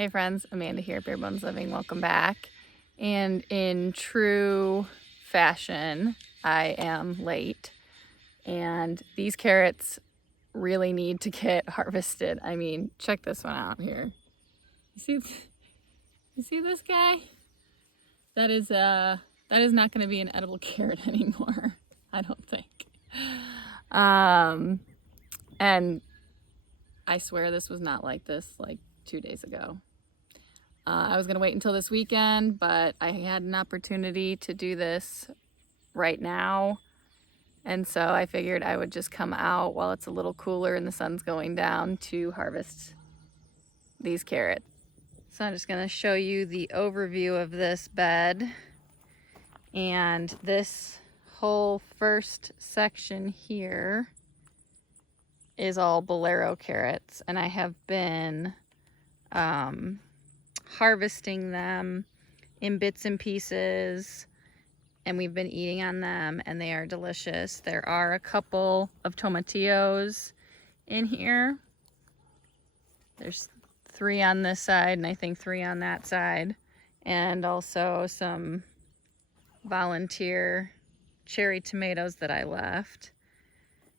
Hey friends, Amanda here, Bare Bones Living. Welcome back. And in true fashion, I am late. And these carrots really need to get harvested. I mean, check this one out here. You see this guy? That is not going to be an edible carrot anymore. I don't think. And I swear this was not like this like 2 days ago. I was going to wait until this weekend, but I had an opportunity to do this right now. And so I figured I would just come out while it's a little cooler and the sun's going down to harvest these carrots. So I'm just going to show you the overview of this bed. And this whole first section here is all Bolero carrots. And I have been harvesting them in bits and pieces, and we've been eating on them, and they are delicious. There are a couple of tomatillos in here. There's 3 on this side and I think 3 on that side, and also some volunteer cherry tomatoes that I left.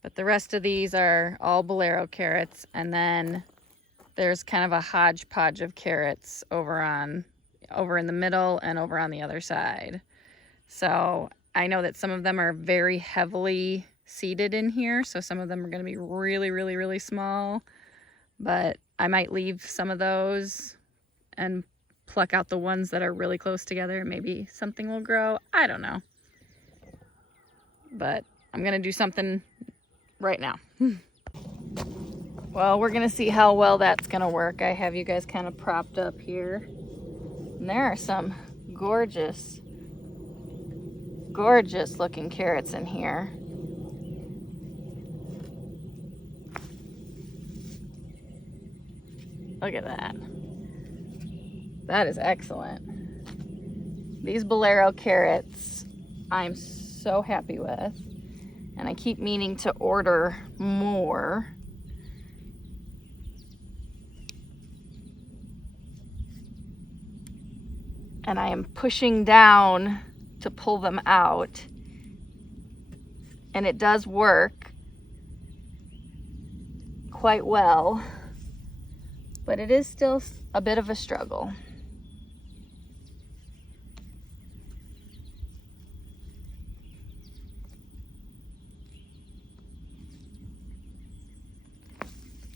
But the rest of these are all Bolero carrots, and then there's kind of a hodgepodge of carrots over in the middle and over on the other side. So I know that some of them are very heavily seeded in here, so some of them are going to be really, really, really small. But I might leave some of those and pluck out the ones that are really close together. Maybe something will grow. I don't know. But I'm going to do something right now. Well, we're gonna see how well that's gonna work. I have you guys kind of propped up here. And there are some gorgeous, gorgeous looking carrots in here. Look at that. That is excellent. These Bolero carrots, I'm so happy with. And I keep meaning to order more. And I am pushing down to pull them out. And it does work quite well, but it is still a bit of a struggle.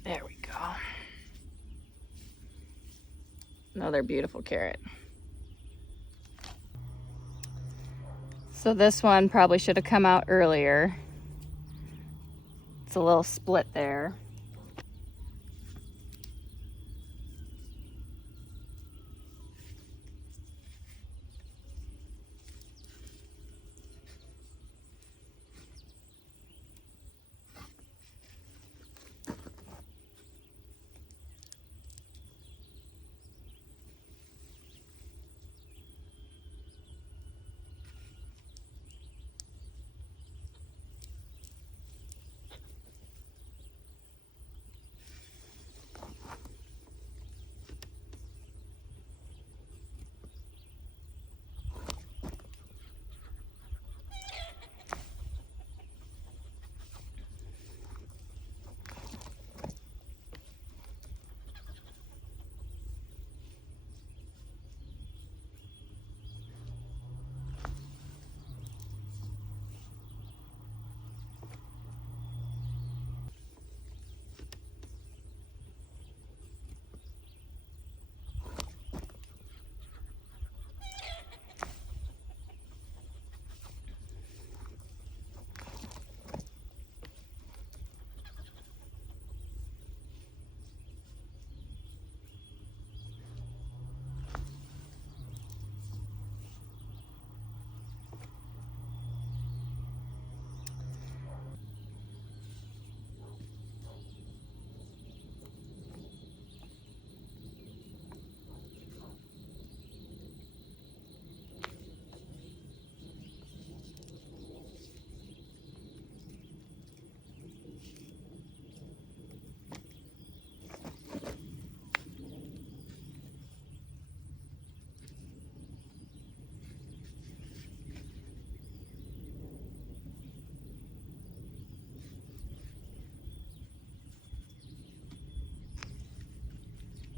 There we go. Another beautiful carrot. So this one probably should have come out earlier. It's a little split there.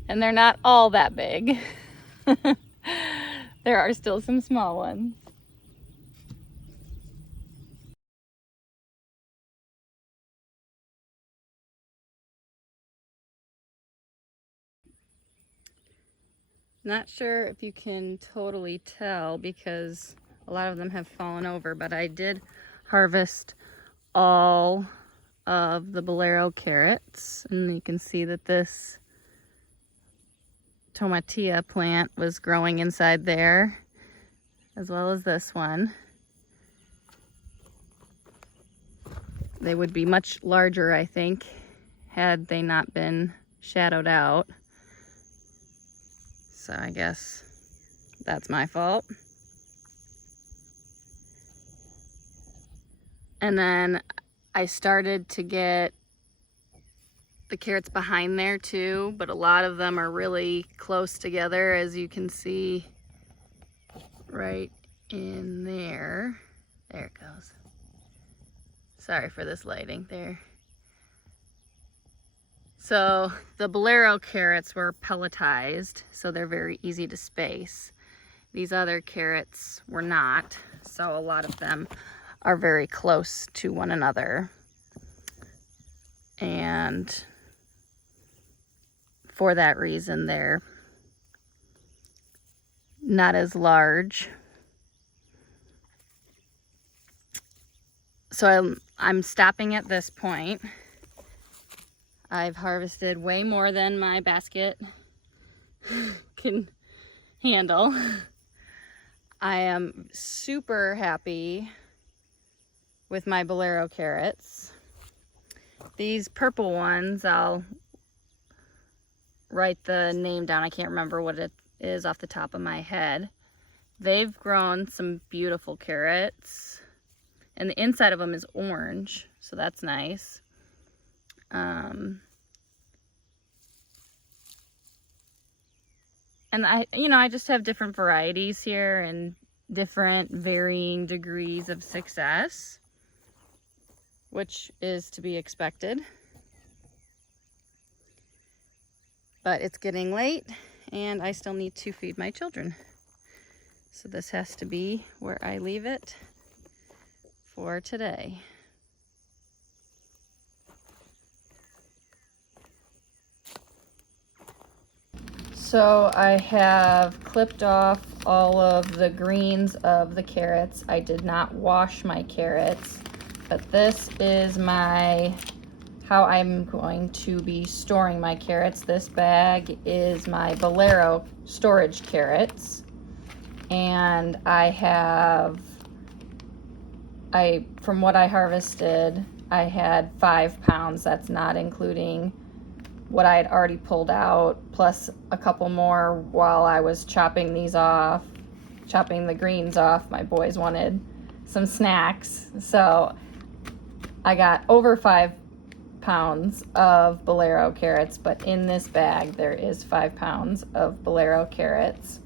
And they're not all that big. There are still some small ones. Not sure if you can totally tell because a lot of them have fallen over, but I did harvest all of the Bolero carrots, and you can see that this tomatillo plant was growing inside there, as well as this one. They would be much larger, I think, had they not been shadowed out. So I guess that's my fault. And then I started to get the carrots behind there too, but a lot of them are really close together, as you can see right in there. There it goes. Sorry for this lighting there. So the Bolero carrots were pelletized, so they're very easy to space. These other carrots were not, so a lot of them are very close to one another. And for that reason, they're not as large. So I'm stopping at this point. I've harvested way more than my basket can handle. I am super happy with my Bolero carrots. These purple ones, I'll write the name down. I can't remember what it is off the top of my head. They've grown some beautiful carrots, and the inside of them is orange, so that's nice. And I just have different varieties here and different varying degrees of success, which is to be expected. But it's getting late and I still need to feed my children. So this has to be where I leave it for today. So I have clipped off all of the greens of the carrots. I did not wash my carrots, but this is how I'm going to be storing my carrots. This bag is my Bolero storage carrots, and from what I harvested, I had 5 pounds. That's not including what I had already pulled out, plus a couple more while I was chopping the greens off. My boys wanted some snacks, so I got over 5 pounds of Bolero carrots, but in this bag there is 5 pounds of Bolero carrots.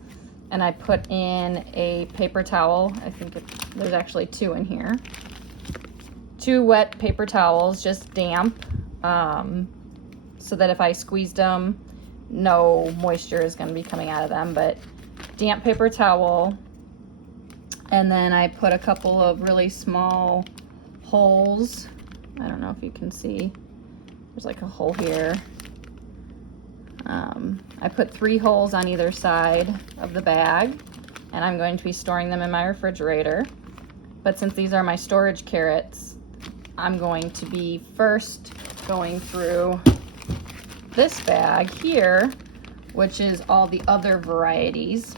And I put in a paper towel. I think there's actually 2 in here. 2 wet paper towels, just damp, so that if I squeezed them, no moisture is going to be coming out of them, but damp paper towel. And then I put a couple of really small holes. I don't know if you can see. There's like a hole here. I put 3 holes on either side of the bag, and I'm going to be storing them in my refrigerator. But since these are my storage carrots, I'm going to be first going through this bag here, which is all the other varieties.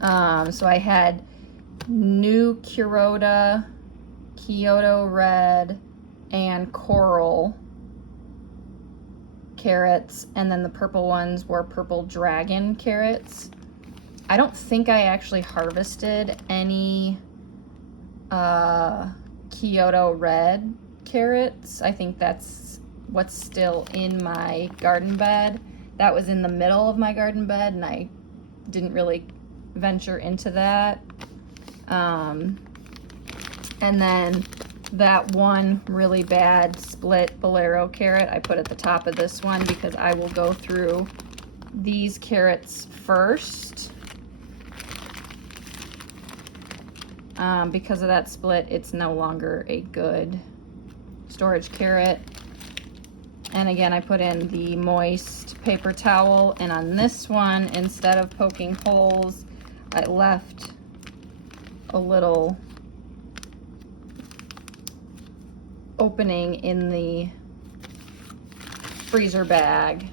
So I had new Kuroda, Kyoto red, and Koral carrots, and then the purple ones were purple dragon carrots. I don't think I actually harvested any Kyoto red carrots. I think that's what's still in my garden bed. That was in the middle of my garden bed, and I didn't really venture into that. And then that one really bad split Bolero carrot I put at the top of this one because I will go through these carrots first. Because of that split, it's no longer a good storage carrot. And again, I put in the moist paper towel, and on this one, instead of poking holes, I left a little opening in the freezer bag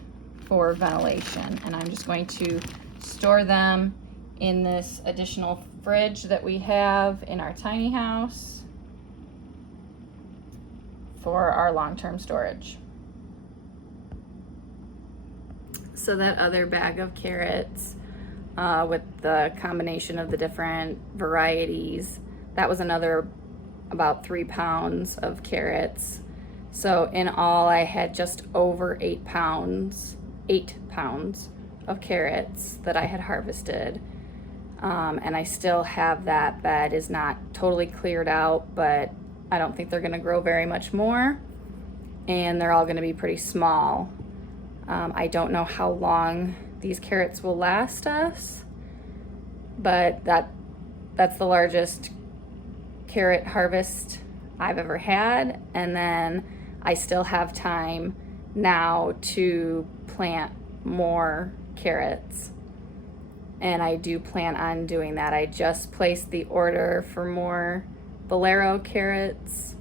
for ventilation. And I'm just going to store them in this additional fridge that we have in our tiny house for our long-term storage. So that other bag of carrots with the combination of the different varieties, that was another about 3 pounds of carrots. So in all, I had just over 8 pounds of carrots that I had harvested. And I still have that bed is not totally cleared out, but I don't think they're gonna grow very much more, and they're all gonna be pretty small. I don't know how long these carrots will last us, but that's the largest carrot harvest I've ever had. And then I still have time now to plant more carrots, and I do plan on doing that. I just placed the order for more Bolero carrots,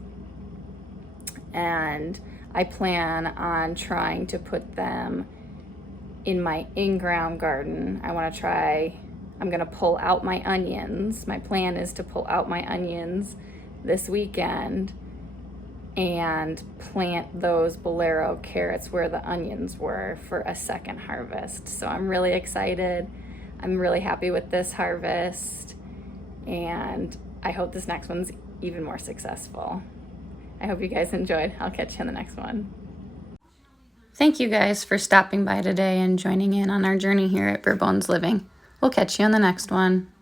and I plan on trying to put them in my in-ground garden. I'm gonna pull out my onions. My plan is to pull out my onions this weekend and plant those Bolero carrots where the onions were for a second harvest. So I'm really excited. I'm really happy with this harvest, and I hope this next one's even more successful. I hope you guys enjoyed. I'll catch you in the next one. Thank you guys for stopping by today and joining in on our journey here at Bare Bones Living. We'll catch you on the next one.